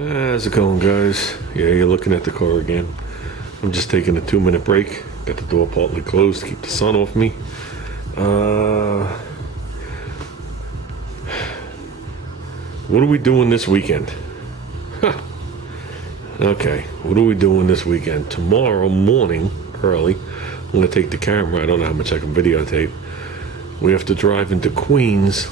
How's it going, guys? Yeah, you're looking at the car again. I'm just taking a 2-minute break. Got the door partly closed to keep the sun off me. What are we doing this weekend? Okay, what are we doing this weekend? Tomorrow morning, early, I'm going to take the camera. I don't know how much I can videotape. We have to drive into Queens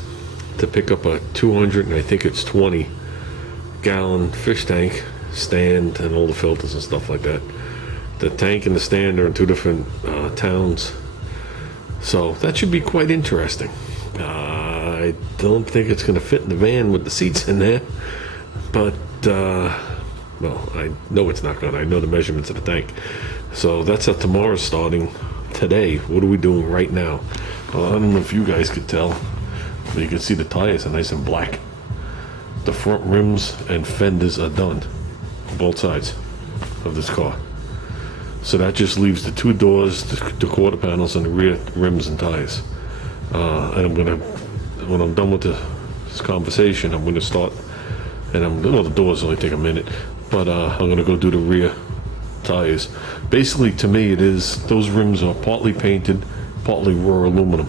to pick up a 200, and I think it's 20-gallon fish tank stand and all the filters and stuff like that. The tank and the stand are in two different towns, so that should be quite interesting. I don't think it's going to fit in the van with the seats in there, but well, I know it's not going to. I know the measurements of the tank. So that's how tomorrow's starting. Today, what are we doing right now? Well, I don't know if you guys could tell, but you can see the tires are nice and black. The front rims and fenders are done on both sides of this car. So that just leaves the two doors, the quarter panels, and the rear rims and tires. And when I'm done with this conversation, I'm gonna start, and the doors only take a minute, but I'm gonna go do the rear tires. Basically, to me, those rims are partly painted, partly raw aluminum.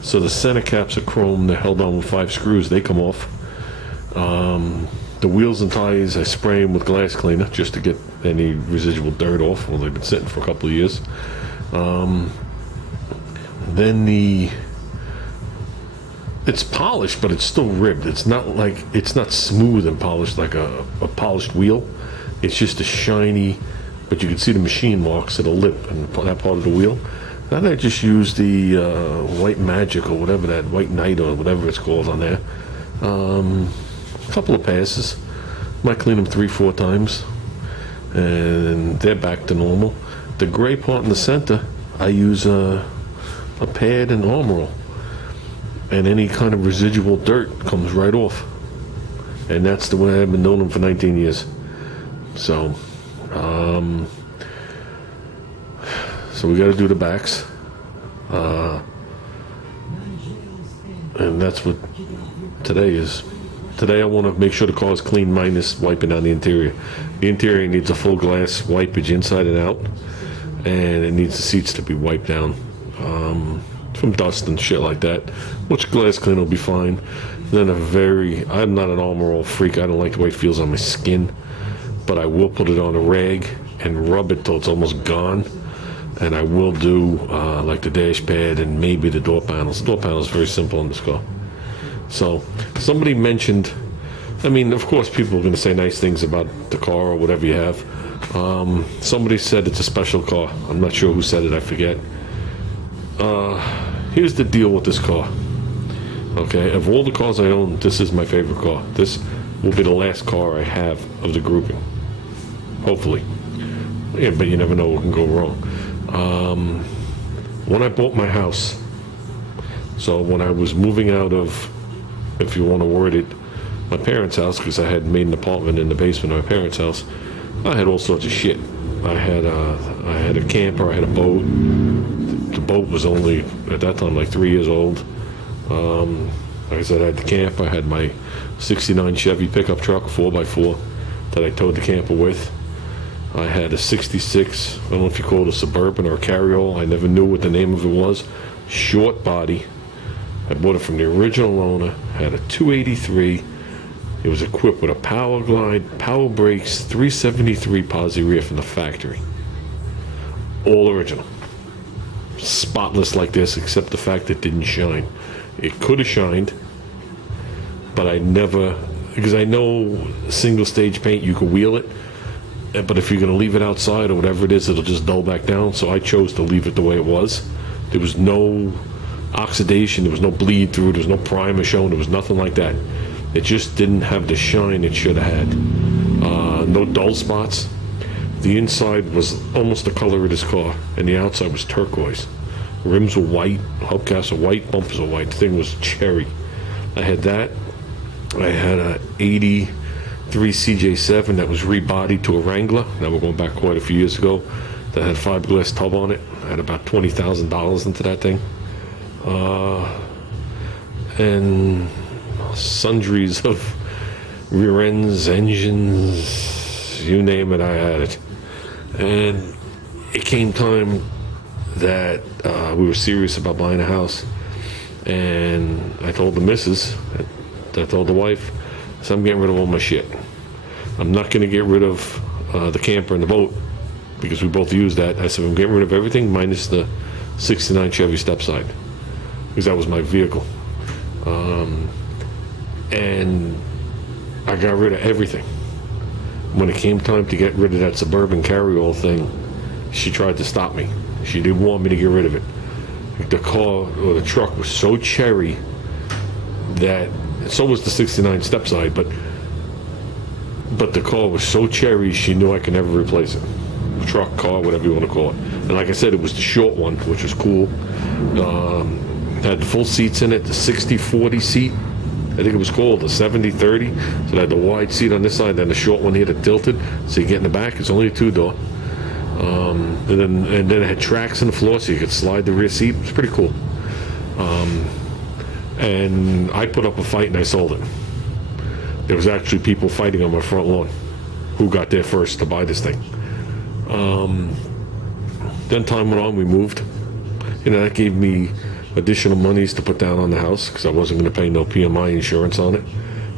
So the center caps are chrome. They're held on with 5 screws. They come off. The wheels and tires, I spray them with glass cleaner just to get any residual dirt off. Well, they've been sitting for a couple of years. Then it's polished, but it's still ribbed. It's not smooth and polished like a polished wheel. It's just a shiny, but you can see the machine marks of the lip and that part of the wheel. Then I just use the White Magic or whatever, that White Knight or whatever it's called on there. A couple of passes. Might clean them 3-4 times, and they're back to normal. The gray part in the center, I use a pad and arm roll, and any kind of residual dirt comes right off. And that's the way I've been doing them for 19 years. So we got to do the backs, and that's what today is. Today I want to make sure the car is clean minus wiping down the interior. The interior needs a full glass wipage inside and out, and it needs the seats to be wiped down from dust and shit like that, which glass cleaner will be fine. Then I'm not an Armor All freak. I don't like the way it feels on my skin, but I will put it on a rag and rub it till it's almost gone. And I will do like the dash pad and maybe the door panels. The door panel is very simple on this car. So somebody mentioned, I mean, of course people are going to say nice things about the car or whatever you have. Somebody said it's a special car. I'm not sure who said it, I forget. Here's the deal with this car. Okay, of all the cars I own, this is my favorite car. This will be the last car I have of the grouping. Hopefully. Yeah, but you never know what can go wrong. When I bought my house, so when I was moving out of, if you want to word it, my parents' house, because I had made an apartment in the basement of my parents' house, I had all sorts of shit. I had a camper, I had a boat. The boat was only, at that time, like 3 years old. Like I said, I had the camper, I had my 69 Chevy pickup truck, 4x4, that I towed the camper with. I had a 66, I don't know if you call it a Suburban or a Carryall, I never knew what the name of it was, short body. I bought it from the original owner, had a 283, it was equipped with a Power Glide, Power Brakes, 373 posi rear from the factory. All original. Spotless like this, except the fact it didn't shine. It could have shined, but I never, because I know single stage paint, you can wheel it, but if you're going to leave it outside or whatever it is, it'll just dull back down. So I chose to leave it the way it was. There was no oxidation, there was no bleed through, there was no primer shown, there was nothing like that. It just didn't have the shine it should have had. No dull spots. The inside was almost the color of this car, and the outside was turquoise. Rims were white, hubcaps were white, bumpers were white. The thing was cherry. I had that. I had a 83 CJ7 that was rebodied to a Wrangler. Now we're going back quite a few years ago. That had a fiberglass tub on it. I had about $20,000 into that thing. And sundries of rear ends, engines, you name it, I had it. And it came time that we were serious about buying a house. And I told the missus, I told the wife, I said, I'm getting rid of all my shit. I'm not going to get rid of the camper and the boat because we both use that. I said, I'm getting rid of everything minus the 69 Chevy stepside because that was my vehicle. And I got rid of everything. When it came time to get rid of that Suburban carryall thing, she tried to stop me. She didn't want me to get rid of it. The car or the truck was so cherry that, so was the 69 stepside, but the car was so cherry she knew I could never replace it. Truck, car, whatever you want to call it. And like I said, it was the short one, which was cool. Had the full seats in it, the 60-40 seat, I think it was called, the 70-30. So it had the wide seat on this side, then the short one here that tilted, so you get in the back. It's only a two-door. And then it had tracks in the floor, so you could slide the rear seat. It was pretty cool. And I put up a fight and I sold it. There was actually people fighting on my front lawn who got there first to buy this thing. Then time went on, we moved. That gave me additional monies to put down on the house because I wasn't going to pay no PMI insurance on it.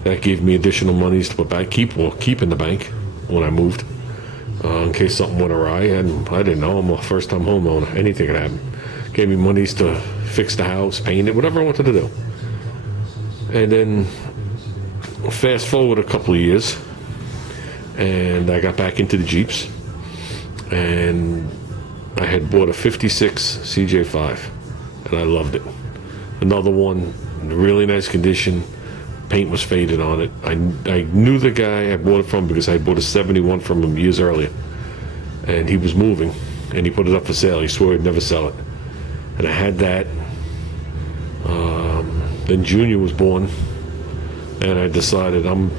That gave me additional monies to put back, keep in the bank when I moved, in case something went awry. And I didn't know, I'm a first-time homeowner. Anything could happen. Gave me monies to fix the house, paint it, whatever I wanted to do. And then fast forward a couple of years, and I got back into the Jeeps, and I had bought a 56 CJ5, and I loved it. Another one, in really nice condition, paint was faded on it. I knew the guy I bought it from because I bought a 71 from him years earlier, and he was moving, and he put it up for sale. He swore he'd never sell it, and I had that. Then Junior was born, and I decided I'm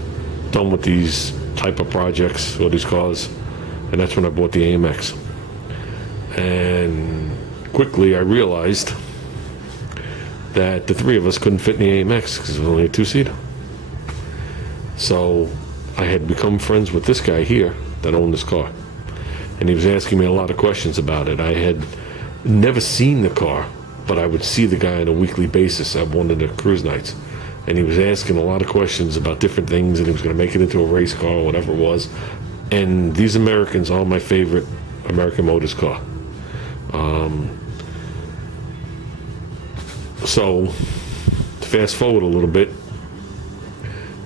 done with these type of projects or these cars, and that's when I bought the AMX. And quickly I realized that the three of us couldn't fit in the AMX because it was only a two-seater. So I had become friends with this guy here that owned this car, and he was asking me a lot of questions about it. I had never seen the car, but I would see the guy on a weekly basis at one of the cruise nights, and he was asking a lot of questions about different things, and he was going to make it into a race car or whatever it was. And these Americans are my favorite American Motors car. So fast forward a little bit,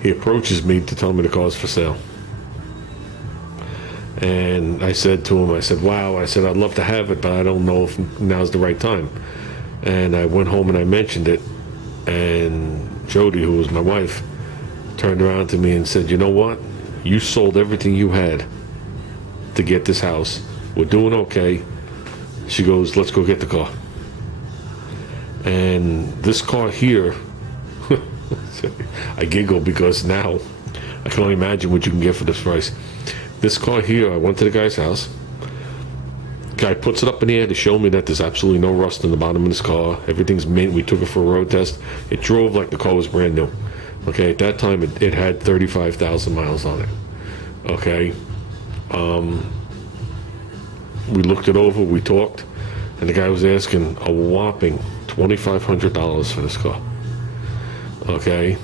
he approaches me to tell me the car's for sale. And I said to him, I said, wow, I said, I'd love to have it, but I don't know if now's the right time. And I went home and I mentioned it, and Jody, who was my wife, turned around to me and said, you know what? You sold everything you had to get this house. We're doing okay. She goes, let's go get the car. And this car here, I giggle because now I can only imagine what you can get for this price. This car here, I went to the guy's house. Guy puts it up in the air to show me that there's absolutely no rust in the bottom of this car. Everything's mint. We took it for a road test. It drove like the car was brand new. Okay, at that time it had 35,000 miles on it. Okay, we looked it over, we talked, and the guy was asking a whopping $2,500 for this car. Okay,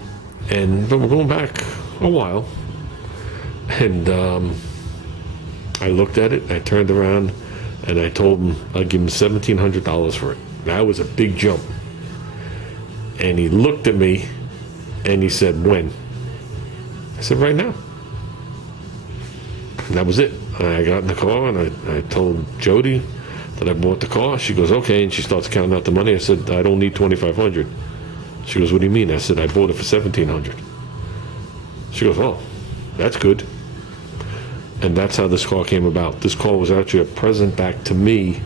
but we're going back a while, and I looked at it, I turned around, and I told him I'd give him $1,700 for it. That was a big jump. And he looked at me, and he said, when? I said, right now. And that was it. I got in the car, and I told Jody that I bought the car. She goes, okay, and she starts counting out the money. I said, I don't need $2,500. She goes, what do you mean? I said, I bought it for $1,700. She goes, oh, that's good. And that's how this car came about. This car was actually a present back to me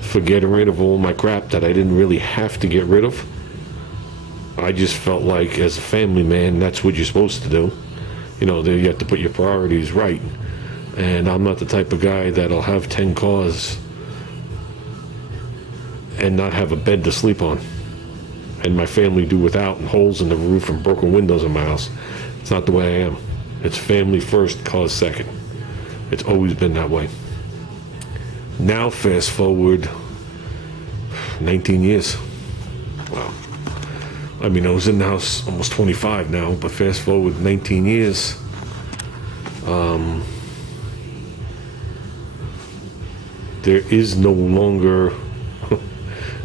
for getting rid of all my crap that I didn't really have to get rid of. I just felt like, as a family man, that's what you're supposed to do. You know, you have to put your priorities right. And I'm not the type of guy that'll have 10 cars and not have a bed to sleep on. And my family do without, and holes in the roof and broken windows in my house. It's not the way I am. It's family first, cause second. It's always been that way. Now, fast forward 19 years. Wow. I mean, I was in the house almost 25 now, but fast forward 19 years. There is no longer,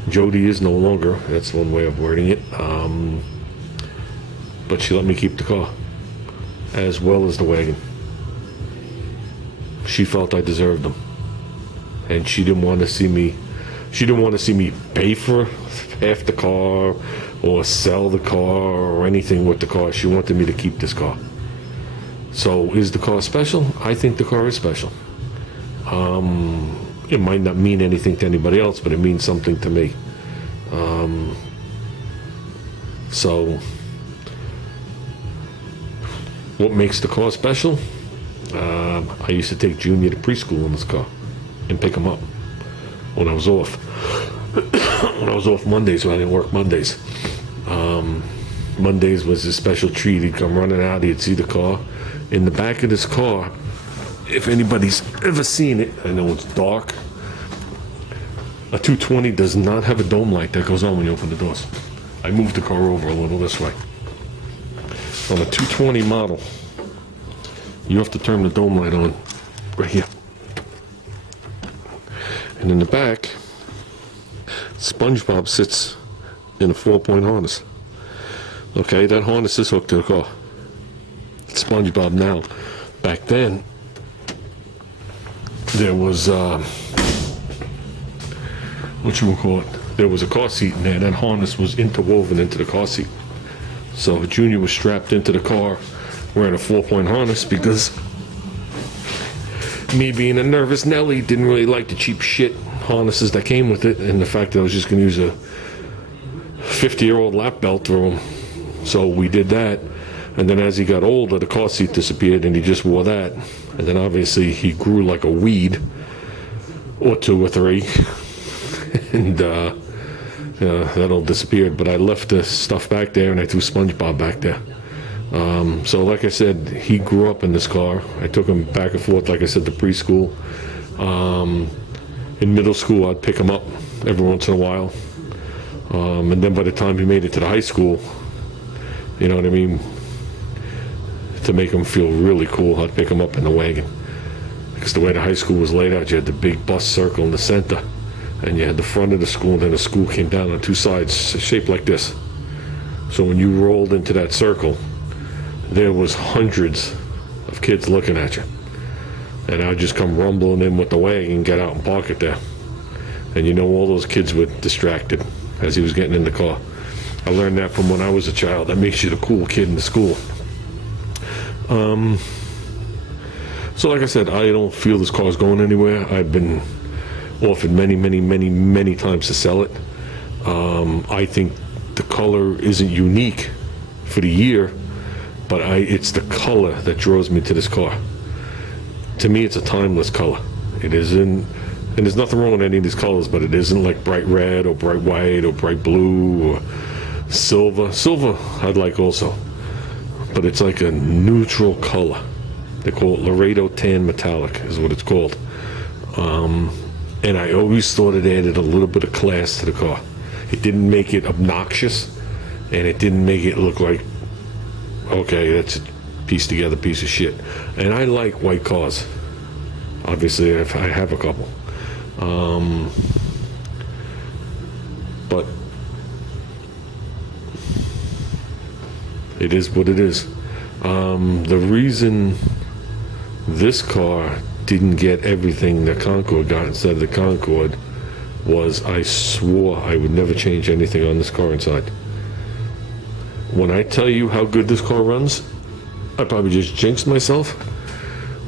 Jody is no longer, that's one way of wording it, but she let me keep the car, as well as the wagon. She felt I deserved them. And she didn't want to see me pay for half the car or sell the car or anything with the car. She wanted me to keep this car. So is the car special? I think the car is special. It might not mean anything to anybody else, but it means something to me. So what makes the car special? I used to take Junior to preschool in this car and pick him up when I was off. When I was off Mondays, when I didn't work Mondays. Mondays was a special treat. He'd come running out, he'd see the car. In the back of this car, if anybody's ever seen it, I know it's dark. A 220 does not have a dome light that goes on when you open the doors. I moved the car over a little this way. On a 220 model, you have to turn the dome light on right here. And in the back, SpongeBob sits in a 4-point harness. Okay, that harness is hooked to the car. It's SpongeBob now. Back then, there was, there was a car seat in there. That harness was interwoven into the car seat. So Junior was strapped into the car wearing a 4-point harness because me being a nervous Nelly didn't really like the cheap shit harnesses that came with it, and the fact that I was just going to use a 50-year-old lap belt through him. So we did that, and then as he got older, the car seat disappeared, and he just wore that. And then obviously he grew like a weed, or 2 or 3, and that all disappeared. But I left the stuff back there, and I threw SpongeBob back there. So like I said, he grew up in this car. I took him back and forth, like I said, to preschool. In middle school, I'd pick him up every once in a while. And then by the time he made it to the high school, you know what I mean, to make him feel really cool, I'd pick him up in the wagon. Because the way the high school was laid out, you had the big bus circle in the center, and you had the front of the school, and then the school came down on 2 sides, shaped like this. So when you rolled into that circle, there was hundreds of kids looking at you. And I'd just come rumbling in with the wagon and get out and park it there. And you know, all those kids were distracted as he was getting in the car. I learned that from when I was a child. That makes you the cool kid in the school. So like I said, I don't feel this car's going anywhere. I've been offered many times to sell it. I think the color isn't unique for the year, but it's the color that draws me to this car. To me, it's a timeless color. It isn't, and there's nothing wrong with any of these colors, but it isn't like bright red or bright white or bright blue or silver. Silver I'd like also, but it's like a neutral color. They call it Laredo Tan Metallic is what it's called. And I always thought it added a little bit of class to the car. It didn't make it obnoxious, and it didn't make it look like, okay, that's a pieced together piece of shit. And I like white cars. Obviously, I have a couple. But it is what it is. The reason this car didn't get everything the Concorde got instead of the Concorde was I swore I would never change anything on this car inside. When I tell you how good this car runs, I probably just jinxed myself.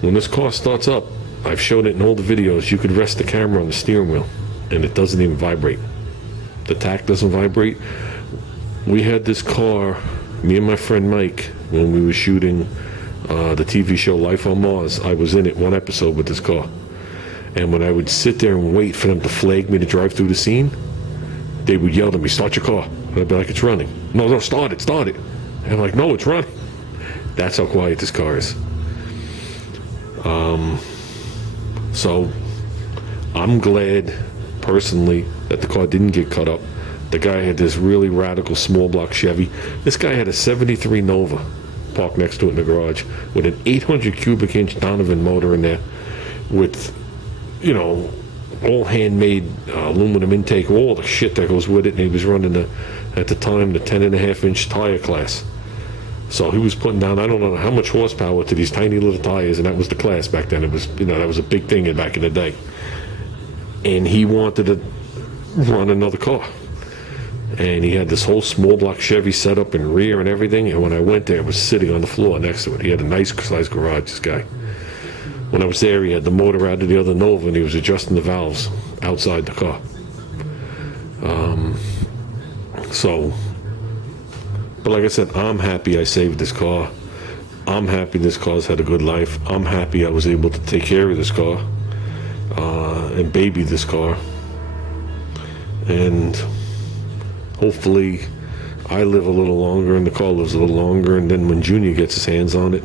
When this car starts up, I've shown it in all the videos, you could rest the camera on the steering wheel and it doesn't even vibrate. The tach doesn't vibrate. We had this car, me and my friend Mike, when we were shooting the TV show Life on Mars. I was in it one episode with this car. And when I would sit there and wait for them to flag me to drive through the scene, they would yell to me, "Start your car." And I'd be like, "It's running." "No, start it. And I'm like, "No, it's running." That's how quiet this car is. So I'm glad, personally, that the car didn't get cut up. The guy had this really radical small block Chevy. This guy had a 73 Nova parked next to it in the garage with an 800 cubic inch Donovan motor in there with, you know, all handmade aluminum intake, all the shit that goes with it. And he was running, at the time, the 10.5 inch tire class. So he was putting down, I don't know how much horsepower to these tiny little tires, and that was the class back then. It was, you know, that was a big thing back in the day. And he wanted to run another car. And he had this whole small block Chevy set up in rear and everything. And when I went there, it was sitting on the floor next to it. He had a nice sized garage, this guy. When I was there, he had the motor out of the other Nova, and he was adjusting the valves outside the car. But like I said, I'm happy I saved this car. I'm happy this car's had a good life. I'm happy I was able to take care of this car and baby this car. And hopefully I live a little longer and the car lives a little longer, and then when Junior gets his hands on it,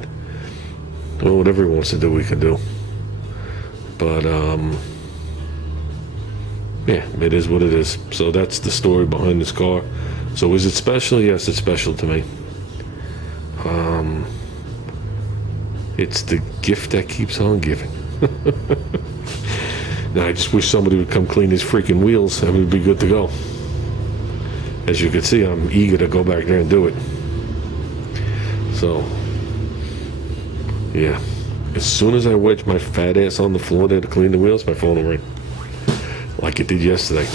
well, whatever he wants to do, we can do. But yeah, it is what it is. So that's the story behind this car. So is it special? Yes, it's special to me. It's the gift that keeps on giving. Now, I just wish somebody would come clean his freaking wheels, and we'd be good to go. As you can see, I'm eager to go back there and do it. So, yeah. As soon as I wedge my fat ass on the floor there to clean the wheels, my phone will ring. Like it did yesterday.